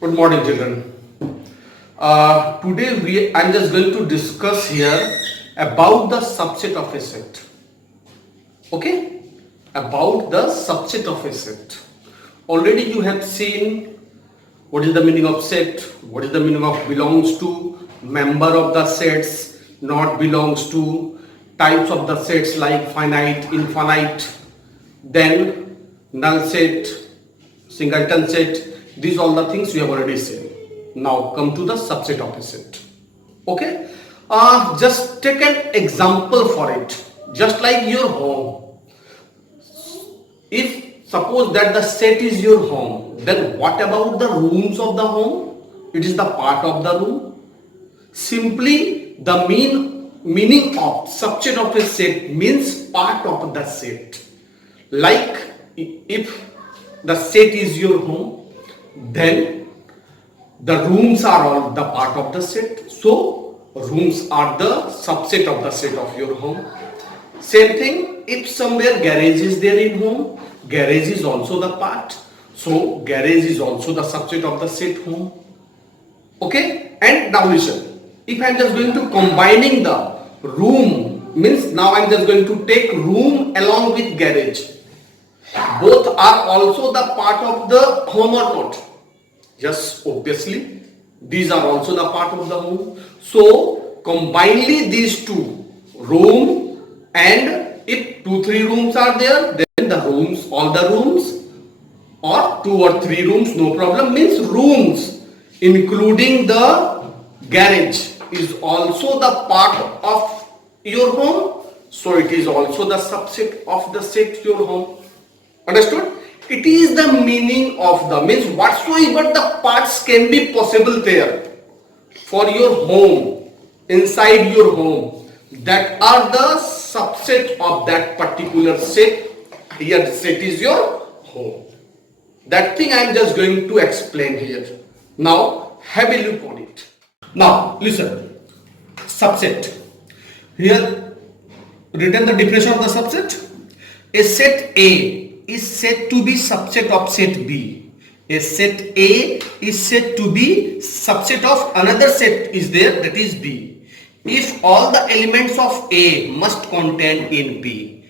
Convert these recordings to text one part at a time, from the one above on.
Good morning, children. Today I'm just going to discuss here about the subset of a set. Okay? About the subset of a set. Already you have seen what is the meaning of set, what is the meaning of belongs to, member of the sets, not belongs to, types of the sets like finite, infinite, then null set, singleton set. These all the things we have already seen. Now come to the subset of a set. Okay? Just take an example for it. Just like your home. If suppose that the set is your home, then what about the rooms of the home? It is the part of the room. Simply the meaning of subset of a set means part of the set. Like if the set is your home, then the rooms are all the part of the set. So rooms are the subset of the set of your home. Same thing, if somewhere garage is there in home, garage is also the part. So garage is also the subset of the set home. Okay? And now listen, if I am just going to combining the room, means now I am just going to take room along with garage. Both are also the part of the home or not? Yes, obviously. These are also the part of the home. So, combinedly these two, room and if 2-3 rooms are there, then the rooms, all the rooms or 2 or 3 rooms, no problem, means rooms including the garage is also the part of your home. So, it is also the subset of the set your home. Understood? It is the meaning of the, means whatsoever the parts can be possible there for your home, inside your home, that are the subset of that particular set. Here the set is your home. That thing I am just going to explain here. Now have a look on it. Now listen, subset. Here written the definition of the subset. A set A is said to be subset of set B. A set A is said to be subset of another set is there, that is B, if all the elements of A must contain in B.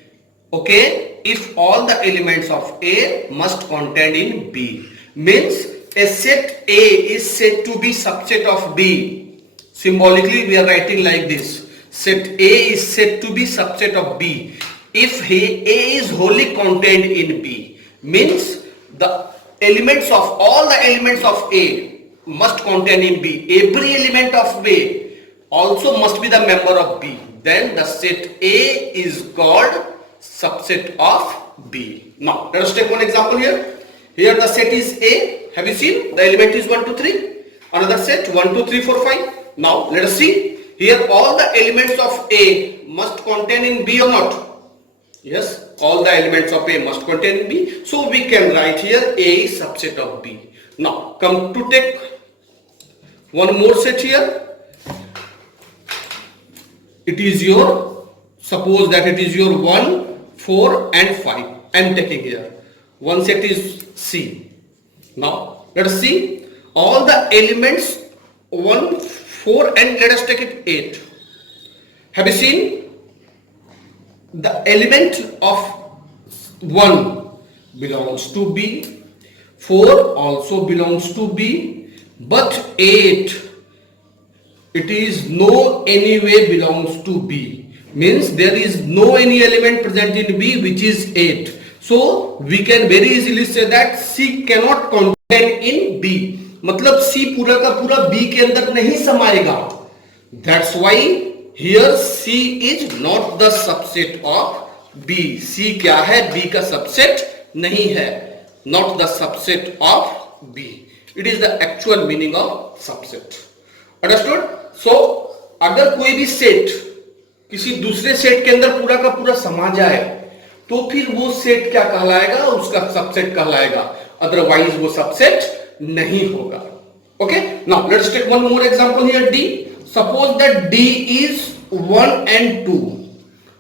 Okay, if all the elements of A must contain in B, means a set A is said to be subset of B. Symbolically we are writing like this: set A is said to be subset of B if A is wholly contained in B, means the elements of all the elements of A must contain in B. Every element of A also must be the member of B. Then the set A is called subset of B. Now let us take one example here. Here the set is A. Have you seen? The element is 1, 2, 3. Another set 1, 2, 3, 4, 5. Now let us see. Here all the elements of A must contain in B or not? Yes, all the elements of A must contain B. So we can write here A is subset of B. Now come to take one more set here. It is your, suppose that it is your 1, 4 and 5. I am taking here. One set is C. Now let us see all the elements 1, 4 and let us take it 8. Have you seen? The element of 1 belongs to B, 4 also belongs to B, but 8 it is no any way belongs to B, means there is no any element present in B which is 8. So we can very easily say that C cannot contain in B, मतलब C पूरा का पूरा B के अंदर नहीं समाएगा. That's why here C is not the subset of B. C क्या है? B का subset नहीं है. Not the subset of B. It is the actual meaning of subset. Understood? So अगर कोई भी सेट किसी दूसरे सेट के अंदर पूरा का पूरा समा जाए तो फिर वो सेट क्या कहलाएगा? उसका सबसेट कहलाएगा. अदरवाइज वो सबसेट नहीं होगा. Okay? Now let's take one more example here. D. Suppose that D is 1 and 2.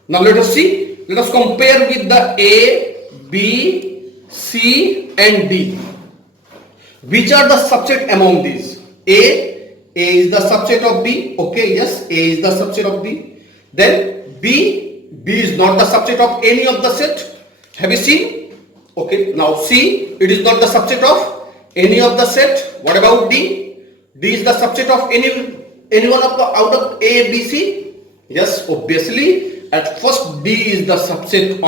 Now let us see. Let us compare with the A, B, C and D. Which are the subset among these? A is the subset of B. Okay, yes, A is the subset of B. Then B is not the subset of any of the set. Have you seen? Okay, now C, it is not the subset of any of the set. What about D? D is the subset of any one of out of A, B, C. Yes, obviously, at first D is the subset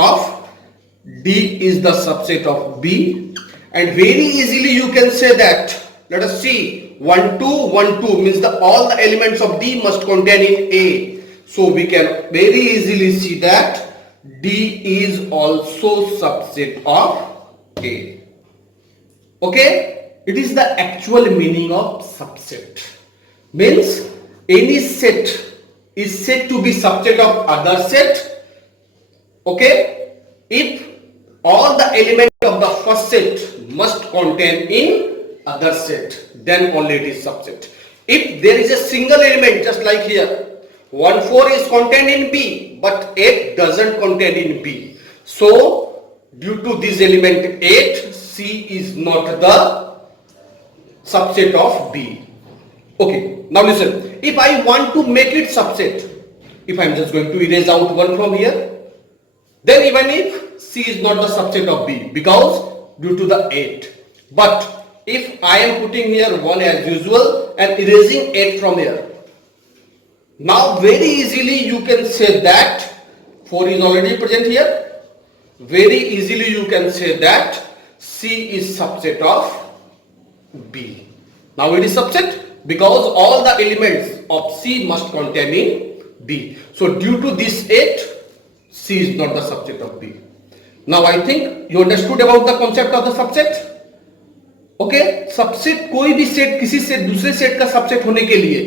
of B, and very easily you can say that. Let us see, 1 2 1 2 means all the elements of D must contain in A. So we can very easily see that D is also subset of A. Okay, it is the actual meaning of subset. Means any set is said to be subset of other set. Okay, if all the elements of the first set must contain in other set, then only it is subset. If there is a single element, just like here, 1 4 is contained in B, but 8 doesn't contain in B. So due to this element 8, C is not the subset of B. Okay, now listen, if I want to make it subset, if I am just going to erase out 1 from here, then even if C is not the subset of B, because due to the 8. But if I am putting here 1 as usual and erasing 8 from here, now very easily you can say that 4 is already present here. Very easily you can say that C is subset of B. Now it is subset because all the elements of C must contain in B. So due to this 8, C is not the subset of B. Now I think you understood about the concept of the subset. Okay, subset कोई भी set किसी से दूसरे set का subset होने के लिए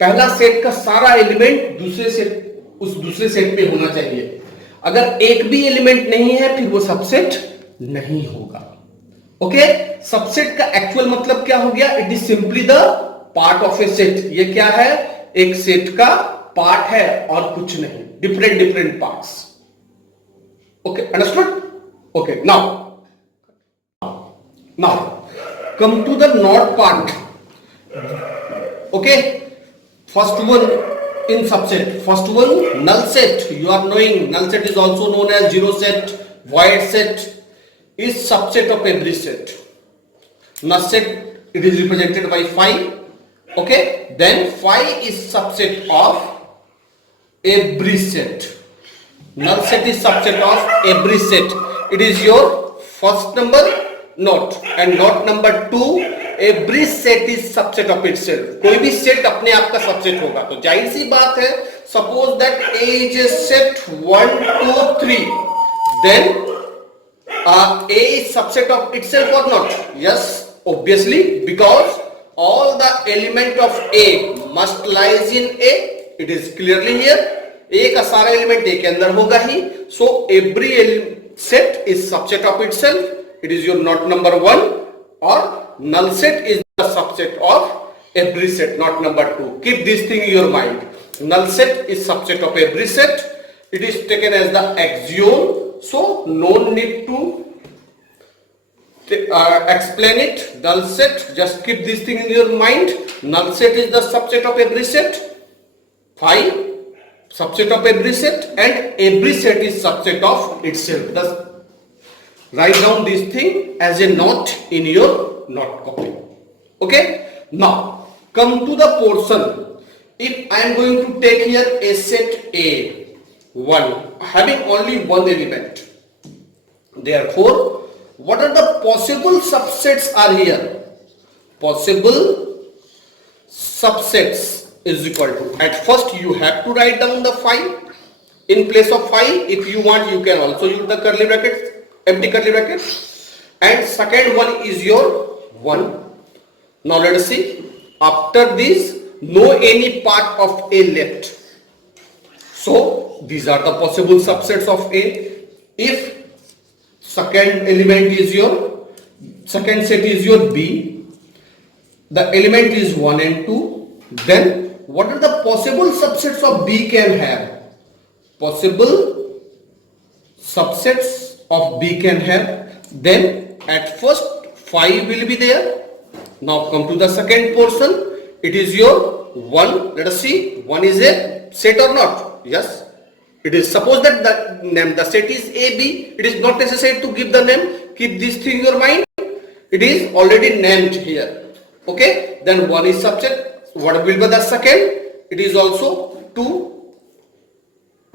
पहला सेट का सारा एलिमेंट उस दूसरे सेट पे होना चाहिए. अगर एक भी एलिमेंट नहीं है फिर वो सबसेट नहीं होगा. ओके, सबसेट का एक्चुअल मतलब क्या हो गया? It is simply the part of A set. ये क्या है? एक सेट का पार्ट है और कुछ नहीं. Different parts. Okay, understood? Okay, now come to the not part. Okay, first one in subset, first one null set. You are knowing null set is also known as zero set, void set, is subset of every set. Null set, it is represented by 5. Okay, then 5 is subset of every set. Null set is subset of every set. It is your first number note and note number 2, every set is subset of itself. कोई भी set अपने आप का subset होगा. तो जाहिर सी बात है, suppose that A is a set 1 2 3, then A is subset of itself और not? Yes, obviously, because all the element of A must lies in A. It is clearly here. A का सारा element A के अंदर होगा ही. So every set is subset of itself. It is your not number 1, or null set is the subset of every set, not number 2. Keep this thing in your mind. Null set is subset of every set. It is taken as the axiom, so no need to explain it. Null set, just keep this thing in your mind. Null set is the subset of every set. 5 subset of every set, and every set is subset of itself. Thus write down this thing as a note in your note copy. Okay, now come to the portion. If I am going to take here a set A1 having only one element, therefore what are the possible subsets are here? Possible subsets is equal to, at first you have to write down the 5 in place of 5. If you want, you can also use the curly brackets, empty curly brackets, and second one is your 1. Now let us see. After this, no any part of A left. So these are the possible subsets of A. If second element is your second set is your B, the element is 1 and 2, then what are the possible subsets of B can have? Possible subsets of B can have, then at first 5 will be there. Now come to the second portion. It is your 1. Let us see. 1 is a set or not? Yes. It is. Suppose that the set is AB. It is not necessary to give the name. Keep this thing in your mind. It is already named here. Okay. Then 1 is subset. What will be the second? It is also 2.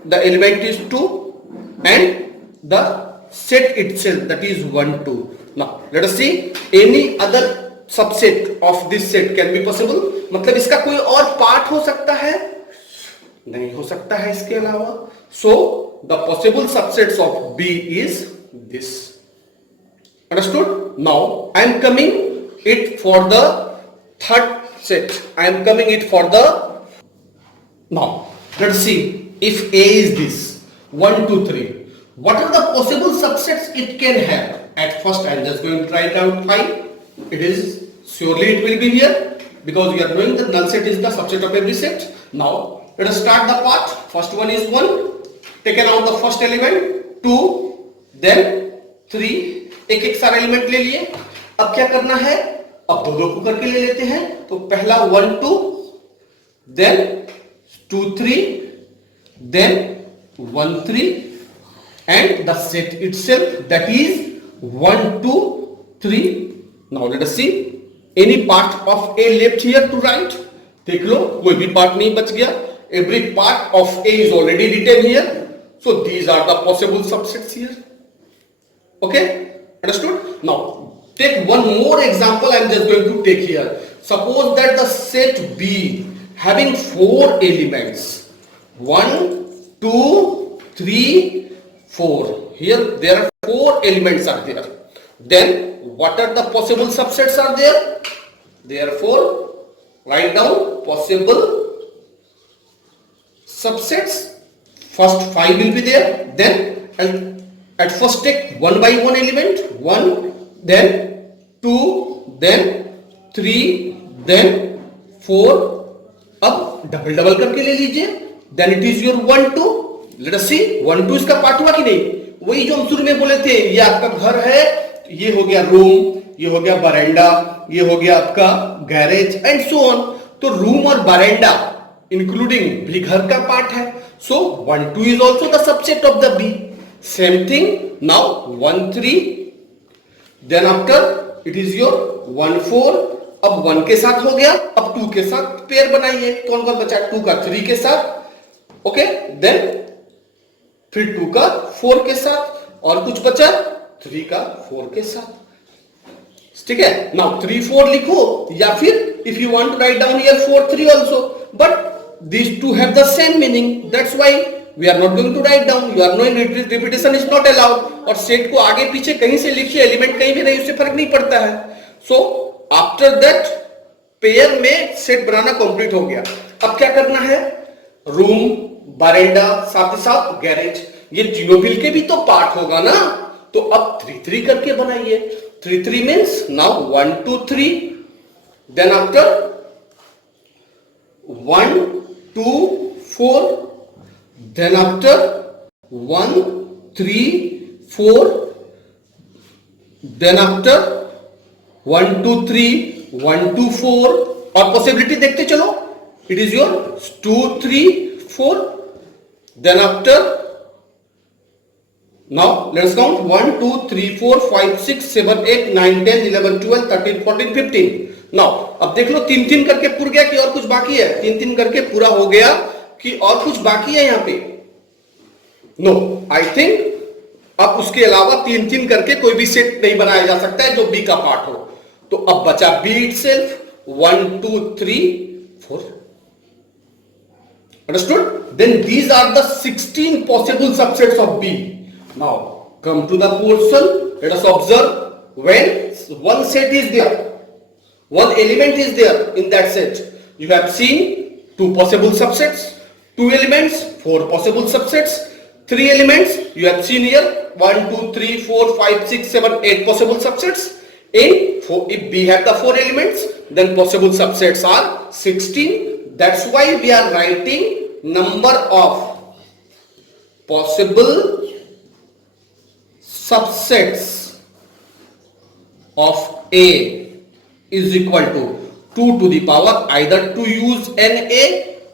The element is 2 and the set itself, that is 1 2. Now let us see any other subset of this set can be possible. मतलब इसका कोई और part हो सकता है? नहीं हो सकता है इसके अलावा. So the possible subsets of B is this. Understood? Now I am coming it for the third set. I am coming it for the. Now let's see if A is this 1 2 3, what are the possible subsets it can have? At first I am just going to write out 5. It is surely it will be here because we are knowing that null set is the subset of every set. Now let us start the part. First one is 1. Taken out the first element 2, then 3. एक एक सारा element ले लिए. अब क्या करना है? अब दो को करके ले लेते हैं. तो पहला 1 2, then 2 3, then 1 3 and the set itself, that is 1 2 3. Now let us see any part of A left here to write. देख लो कोई भी पार्ट नहीं बच गया. Every part of A is already written here. So these are the possible subsets here. Okay, understood? Now take one more example. I am just going to take here. Suppose that the set B having 4 elements. 1 2 3 4. Here there are 4 elements are there. Then what are the possible subsets are there? Therefore write down possible subsets. First 5 will be there. Then at first take 1 by 1 element. 1, then 2, then 3, then 4. अब double double करके ले लीजिए. Then it is your 1 2. Let us see 1 2 इसका part हुआ कि नहीं? वही जो हम शुरू में बोले थे, ये आपका घर है, ये हो गया रूम, ये हो गया बरांडा, ये हो गया आपका गैरेज एंड सो ऑन. तो रूम और बरांडा इंक्लूडिंग भी घर का पार्ट है. So 1 2 is also the subset of the B. Same thing. Now 1 3, then after it is your 1 4. अब 1 के साथ हो गया. अब 2 के साथ पेयर बनाइए. कौन कौन बचा? 2 का 3 के साथ. ओके, देन फिर 2 का 4 के साथ और कुछ बचा 3 का 4 के साथ. ठीक है. नाउ 3 4 लिखो या फिर if you want to write down here 4 3 also, but these two have the same meaning. That's why we are not going to write down. You are knowing repetition is not allowed. और set को आगे पीछे कहीं से लिखिए, element कहीं भी रहे उससे फर्क नहीं पड़ता है. सो आफ्टर दैट पेयर में सेट बनाना कंप्लीट हो गया. अब क्या करना है? रूम, बरांडा, साथ ही साथ गैरेज, ये तीनों मिलके भी तो पार्ट होगा ना. तो अब 3 3 करके बनाइए. 3 3 means now 1 2 3, then after 1 2 4, then after 1 3 4, then after 1 2 3 1 2 4. और पॉसिबिलिटी देखते चलो. It is your 2 3 4, then after now let's count 1 2 3 4 5 6 7 8 9 10 11 12 13 14 15. Now अब देख लो 3 3 करके पूरा गया कि और कुछ बाकी है? 3 3 करके पूरा हो गया कि और कुछ बाकी है यहां पे? नो, आई थिंक अब उसके अलावा 3 3 करके कोई भी सेट नहीं बनाया जा सकता है जो बी का पार्ट हो. तो अब बचा B itself. 1 2 3 4. Understood? Then these are the 16 possible subsets of B. Now come to the portion. Let us observe when one set is there, one element is there in that set. You have seen 2 possible subsets, 2 elements, 4 possible subsets, 3 elements. You have seen here 1 2 3 4 5 6 7 8 possible subsets. If we have the 4 elements, then possible subsets are 16. That's why we are writing number of possible subsets of A is equal to 2 to the power, either to use NA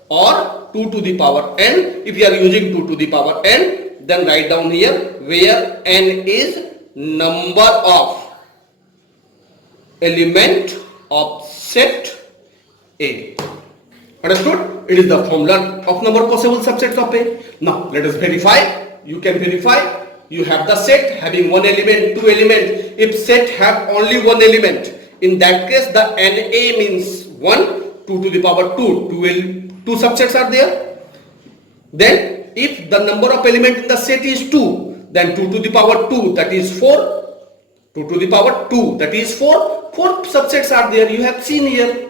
or 2 to the power n. If you are using 2 to the power n, then write down here where n is number of element of set A. Understood? It is the formula of number of possible subsets of A. Now let us verify. You can verify. You have the set having one element, two element. If set have only one element, in that case the NA means 1, 2 to the power 2. Two subsets are there. Then if the number of element in the set is 2, then 2 to the power 2, that is 4. 2 to the power 2, that is 4. 4 subsets are there, you have seen here.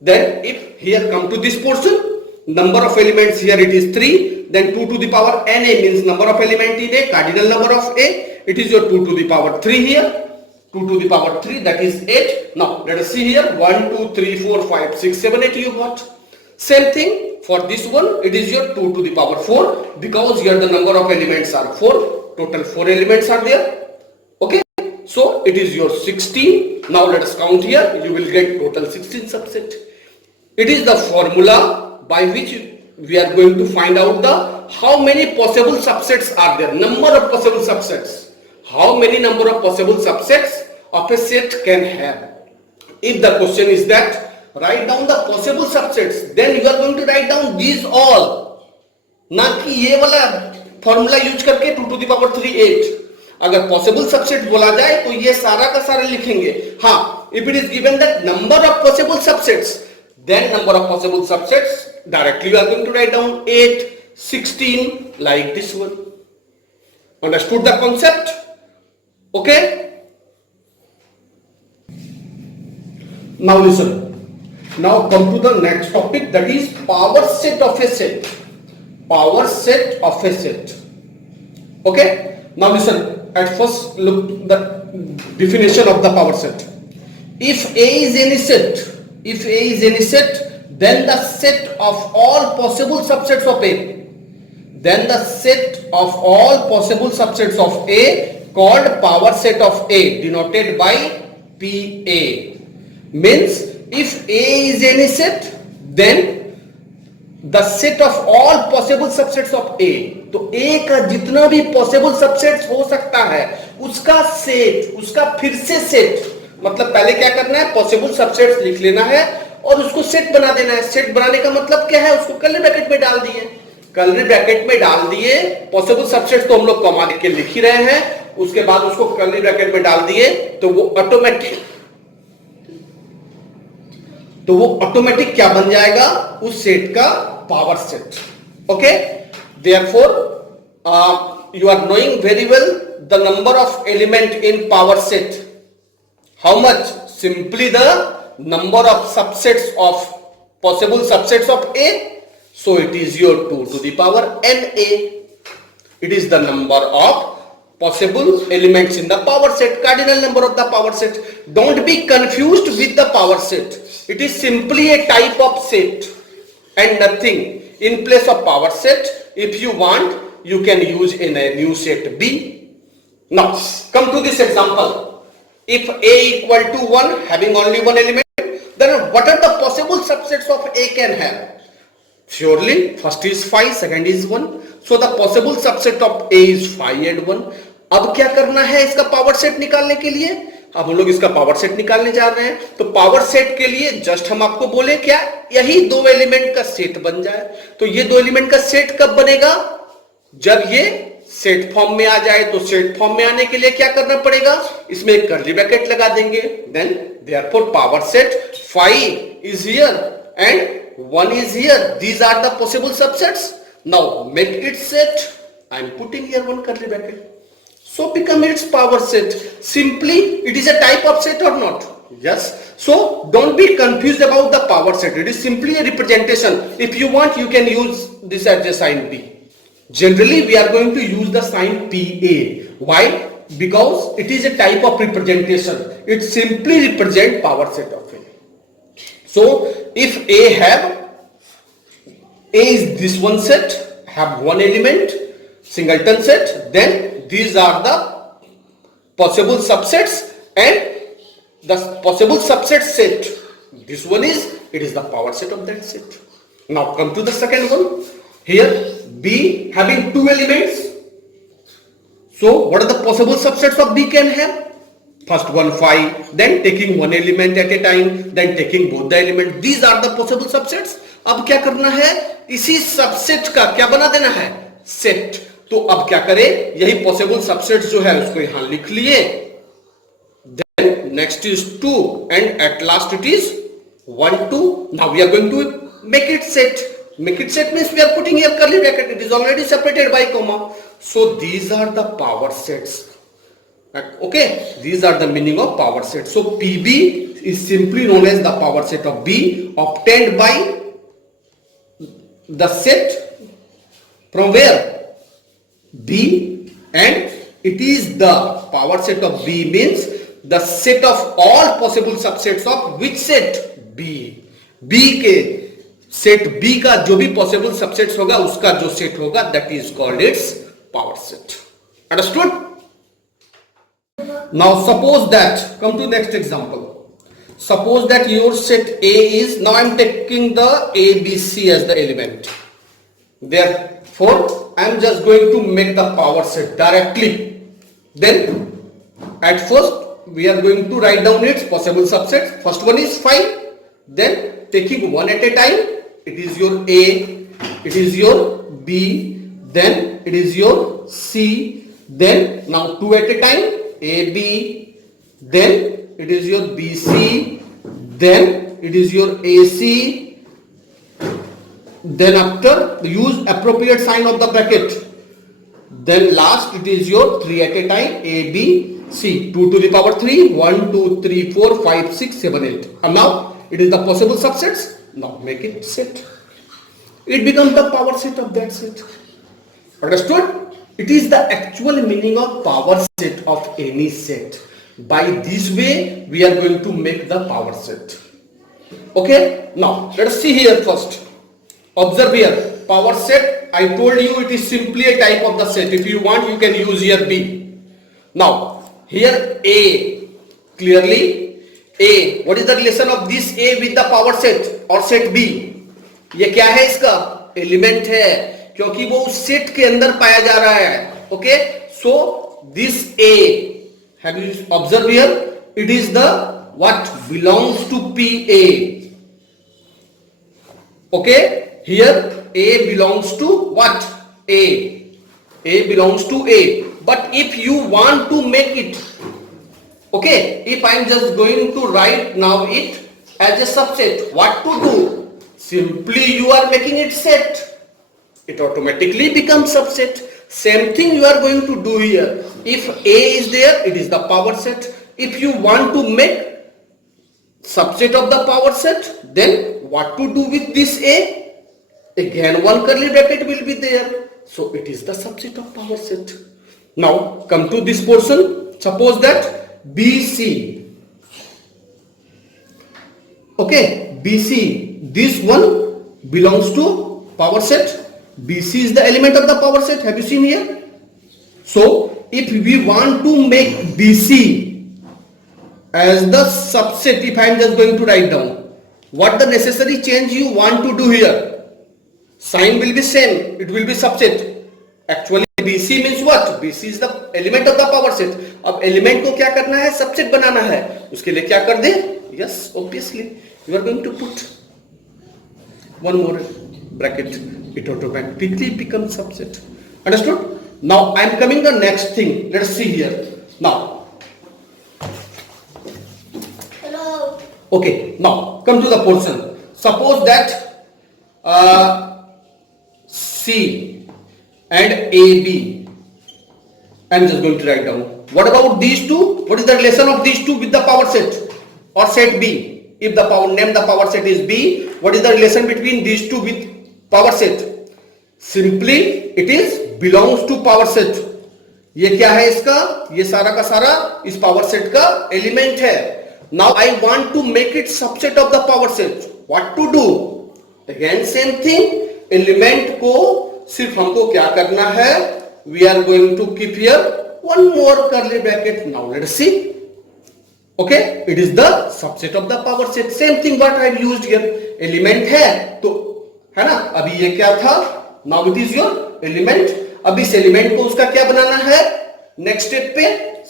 Then if here come to this portion, number of elements here it is 3, then 2 to the power NA means number of element in A, cardinal number of A, it is your 2 to the power 3 here, 2 to the power 3, that is 8. Now let us see here, 1, 2, 3, 4, 5, 6, 7, 8 you got. Same thing for this one, it is your 2 to the power 4, because here the number of elements are 4, total 4 elements are there. Okay, so it is your 16. Now let us count here, you will get total 16 subset. It is the formula by which we are going to find out the how many possible subsets are there, number of possible subsets. How many number of possible subsets of a set can have. If the question is that write down the possible subsets, then you are going to write down these all, ना कि ये वाला formula use करके 2 to the power 3 8. अगर possible subset बोला जाए तो ये सारा का सारा लिखेंगे. हाँ, if it is given that number of possible subsets, then number of possible subsets directly you are going to write down 8, 16 like this one. Understood the concept? Okay. Now listen. Now come to the next topic, that is power set of a set. Power set of a set. Okay. Now listen. At first look the definition of the power set. If A is any set, then the set of all possible subsets of A, called power set of A, denoted by PA. Means if A is any set, then the set of all possible subsets of A, तो A का जितना भी possible subsets हो सकता है उसका set, उसका फिर से सेट, मतलब पहले क्या करना है, possible subsets लिख लेना है और उसको सेट बना देना है. सेट बनाने का मतलब क्या है, उसको कर्ली ब्रैकेट में डाल दिए. कर्ली ब्रैकेट में डाल दिए, पॉसिबल सबसेट्स तो हम लोग कॉमा के लिख ही रहे हैं, उसके बाद उसको कर्ली ब्रैकेट में डाल दिए तो वो ऑटोमेटिक क्या बन जाएगा, उस सेट का power set. Okay, therefore you are knowing very well the number of element in power set. How much? Simply the number of subsets of possible subsets of A. So it is your 2 to the power NA. It is the number of possible elements in the power set, cardinal number of the power set. Don't be confused with the power set. It is simply a type of set and nothing. In place of power set, if you want, you can use in a new set B. Now come to this example. If A equal to 1, having only one element, then what are the possible subsets of A can have? Surely first is 5, second is 1. So the possible subset of A is 5 and 1. अब क्या करना है इसका power set निकालने के लिए? अब हम लोग इसका पावर सेट निकालने जा रहे हैं. तो पावर सेट के लिए जस्ट हम आपको बोले क्या, यही दो एलिमेंट का सेट बन जाए. तो ये दो एलिमेंट का सेट कब बनेगा, जब ये सेट फॉर्म में आ जाए. तो सेट फॉर्म में आने के लिए क्या करना पड़ेगा, इसमें एक कर्ली ब्रैकेट लगा देंगे. Then therefore power set 5 is here and 1 is here. These are the possible subsets. Now make it set. I am putting here one curly bracket. So become its power set. Simply it is a type of set or not? Yes. So don't be confused about the power set. It is simply a representation. If you want, you can use this as a sign P. Generally we are going to use the sign PA. Why? Because it is a type of representation. It simply represents power set of A. So if A is this one set, have one element, singleton set, then these are the possible subsets and the possible subset set. This one is, it is the power set of that set. Now come to the second one. Here B having two elements. So what are the possible subsets of B can have? First one 5, then taking one element at a time, then taking both the element. These are the possible subsets. अब क्या करना है, इसी subset का क्या बना देना है, सेट. तो अब क्या करें, यही पॉसिबल सबसेट्स जो है उसको यहां लिख लिए. Then next is 2 and at last it is 1 2. Now we are going to make it set. Make it set means we are putting here curly bracket. It is already separated by comma. So these are the power sets. Okay, these are the meaning of power set. So PB is simply known as the power set of B obtained by the set from where, B, and it is the power set of B means the set of all possible subsets of which set, B. B के set B का जो भी possible subsets होगा उसका जो set होगा, that is called its power set. Understood? Now suppose that, come to next example. Suppose that your set A is, now I am taking the ABC as the element. Therefore I am just going to make the power set directly. Then at first we are going to write down its possible subsets. First one is 5. Then taking one at a time, it is your A, it is your B, then it is your C, then now 2 at a time, AB, then it is your BC, then it is your AC, then after use appropriate sign of the bracket, then last it is your 3 at a time, A, B, C, 2 to the power 3, 1, 2, 3, 4, 5, 6, 7, 8. And now it is the possible subsets. Now make it set. It becomes the power set of that set. Understood? It is the actual meaning of power set of any set. By this way we are going to make the power set. Okay? Now let us see here first. Observe here. Power set, I told you it is simply a type of the set. If you want you can use here B. Now here A, clearly A, what is the relation of this A with the power set or set B? ये क्या है, इसका element है, क्योंकि वो उस set के अंदर पाया जा रहा है. Okay, so this A, have you observed here, it is the what belongs to PA. Okay, here A belongs to what, A belongs to A. But if you want to make it, okay, if I am just going to write now it as a subset, what to do? Simply you are making it set. It automatically becomes subset. Same thing you are going to do here. If A is there, it is the power set. If you want to make subset of the power set, then what to do with this A? Again one curly bracket will be there. So it is the subset of power set. Now come to this portion. Suppose that BC. Okay, BC, this one belongs to power set. BC is the element of the power set. Have you seen here? So if we want to make BC as the subset, if I am just going to write down, what the necessary change you want to do here? Sign will be same, it will be subset. Actually BC means what? BC is the element of the power set. अब element को क्या करना है? Subset बनाना है. उसके लिए क्या कर दे? Yes, obviously you are going to put one more bracket. It automatically becomes subset. Understood? Now I am coming the next thing. Let's see here. Now, Hello. okay. Now come to the portion. Suppose that C and AB. I am just going to write down. What about these two? What is the relation of these two with the power set or set B? If the power name the power set is B, what is the relation between these two with power set? Simply it is belongs to power set. ये क्या है इसका? ये सारा का सारा इस power set का element है. Now I want to make it subset of the power set. What to do? Again same thing. Element को सिर्फ हमको क्या करना है? We are going to keep here one more curly bracket. Now let us see. Okay, it is the subset of the power set. Same thing what I used here. Element है तो, है ना, अभी ये क्या था, now it is your element. अब इस एलिमेंट को उसका क्या बनाना है, नेक्स्ट स्टेप पे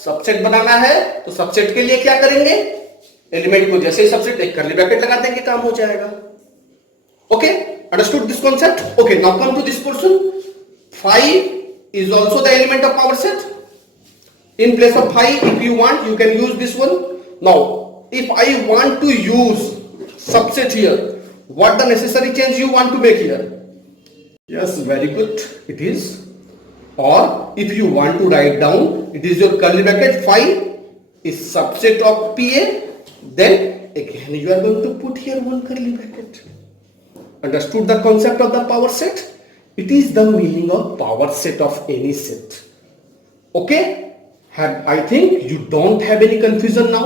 सबसेट बनाना है. तो सबसेट के लिए क्या करेंगे, एलिमेंट को जैसे ही सबसेट, एक कर्ली ब्रैकेट लगा देंगे, काम हो जाएगा. Okay, understood this concept. Okay, now come to this portion. 5 is also the element of power set. In place of 5, if you want, you can use this one. Now if I want to use subset here, what the necessary change you want to make here? Yes, very good, it is. Or if you want to write down, it is your curly bracket 5 is subset of PA, then again you are going to put here one curly bracket. Understood the concept of the power set? It is the meaning of power set of any set. Okay, I think you don't have any confusion now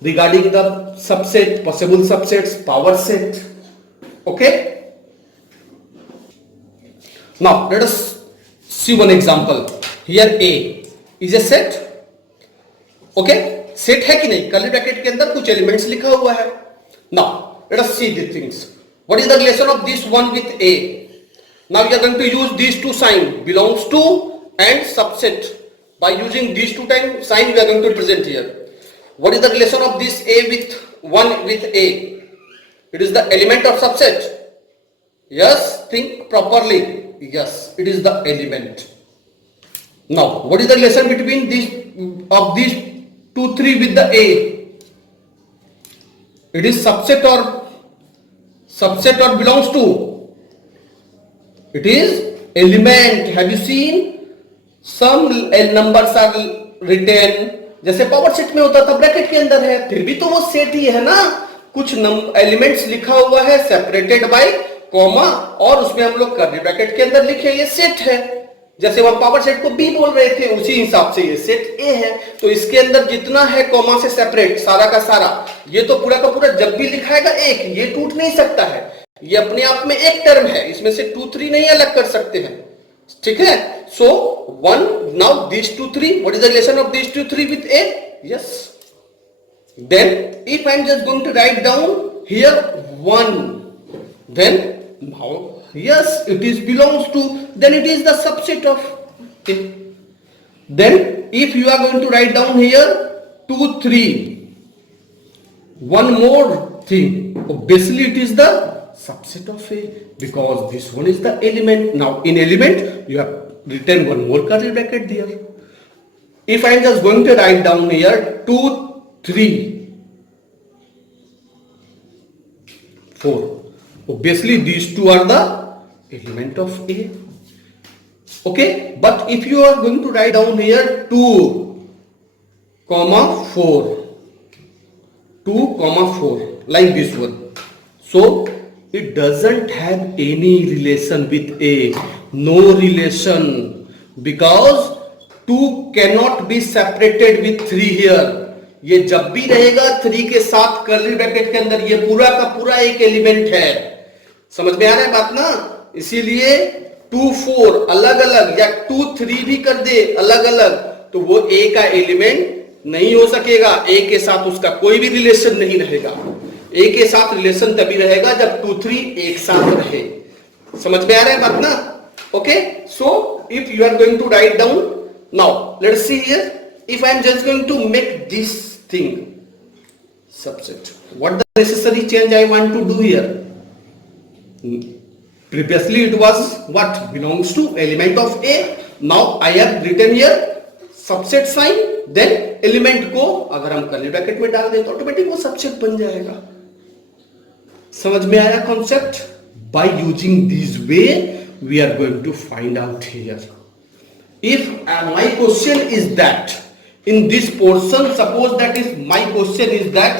regarding the subset, possible subsets, power set. Okay, now let us see one example. Here A is a set. Okay, set है कि नहीं, curly bracket के अंदर कुछ elements लिखा हुआ है. Now let us see these things. What is the relation of this one with A? Now we are going to use these two sign, belongs to and subset. By using these two sign we are going to present here. What is the relation of this A with 1 with A? It is the element of subset. Yes, think properly. Yes, it is the element. Now what is the relation between these 2 3 with the A? It is subset or belongs to? It is element. Have you seen some numbers are written, जैसे power set में होता था bracket के अंदर है, फिर भी तो वो सेट ही है ना. कुछ एलिमेंट्स लिखा हुआ है सेपरेटेड बाय कॉमा, और उसमें हम लोग कर्ली ब्रैकेट के अंदर लिखे, ये सेट है. जैसे हम पावर सेट को बी बोल रहे थे, उसी हिसाब से ये सेट ए है. तो इसके अंदर जितना है कॉमा से सेपरेट सारा का सारा, ये तो पूरा का पूरा जब भी लिखाएगा एक, ये टूट नहीं सकता है. ये अपने आप में एक टर्म है, इसमें से 2 3 नहीं अलग कर सकते हैं. ठीक है. So 1, now this 2 3, what is the relation of this 2 3 with A? Yes. Then if I am just going to write down here 1, then now yes it is belongs to, then it is the subset of A. Then if you are going to write down here 2 3, one more thing, obviously it is the subset of A, because this one is the element. Now in element you have written one more curly bracket there. If I am just going to write down here 2 3 4, obviously these two are the element of A. Okay, but if you are going to write down here 2 comma 4, 2 comma 4 like this one, so it doesn't have any relation with A, no relation, because 2 cannot be separated with 3 here. ये जब भी रहेगा 3 के साथ curly bracket के अंदर, ये पूरा का पूरा एक एलिमेंट है. समझ में आ रहा है बात ना. इसीलिए 2 4 अलग अलग या 2 3 भी कर दे अलग अलग, तो वो A का एलिमेंट नहीं हो सकेगा. A के साथ उसका कोई भी रिलेशन नहीं रहेगा. A के साथ रिलेशन तभी रहेगा जब 2 3 एक साथ रहे. समझ में आ रहा है बात ना. Okay, so if you are going to write down, now let's see here, if I am just going to make this thing subset, what the necessary change I want to do here? Previously it was what, belongs to element of A. Now I have written here subset sign, then element को अगर हम curly bracket में डाल दें तो automatic वो subset बन जाएगा. समझ में आया concept? By using this way we are going to find out here. If my question is that in this portion, suppose that is my question is that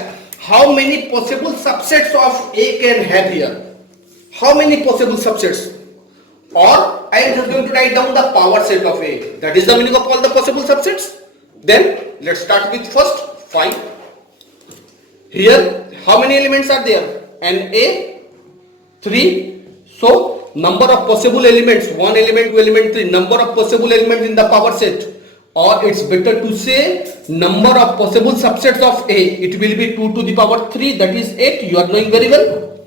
how many possible subsets of A can have here? How many possible subsets? Or I am just going to write down the power set of A. That is the meaning of all the possible subsets. Then let's start with first 5. Here how many elements are there? And A 3. So number of possible elements, one element, two element, 3. Number of possible elements in the power set. or it's better to say number of possible subsets of A. It will be 2 to the power 3, that is 8. You are knowing very well.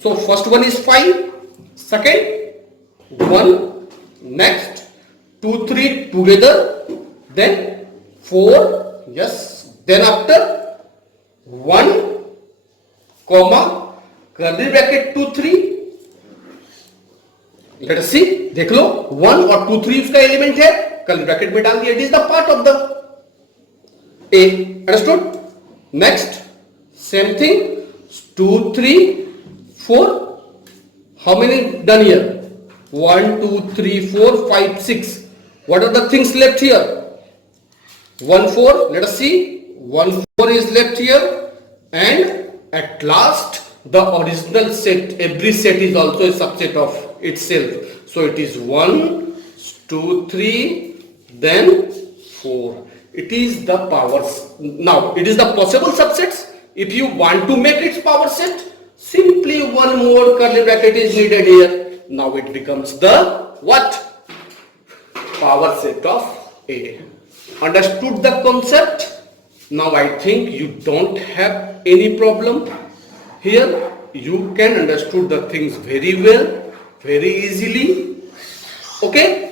So first one is 5, second 1, next 2, 3 together, then 4, yes, then after 1, comma, curly bracket 2, 3. Let us see, देख लो 1 और 2, 3 उसका element है, curly bracket में डाल दिया, it is the part of the A. Understood? Next, same thing, 2, 3, 4. How many done here? 1, 2, 3, 4, 5, 6. What are the things left here? 1, 4. Let us see. 1, 4 is left here, and at last the original set. Every set is also a subset of itself. So it is 1, 2, 3, then 4. It is the powers. Now it is the possible subsets. If you want to make its power set, simply one more curly bracket is needed here. Now it becomes the what? Power set of A. Understood the concept? Now I think you don't have any problem here. You can understood the things very well, very easily. Okay?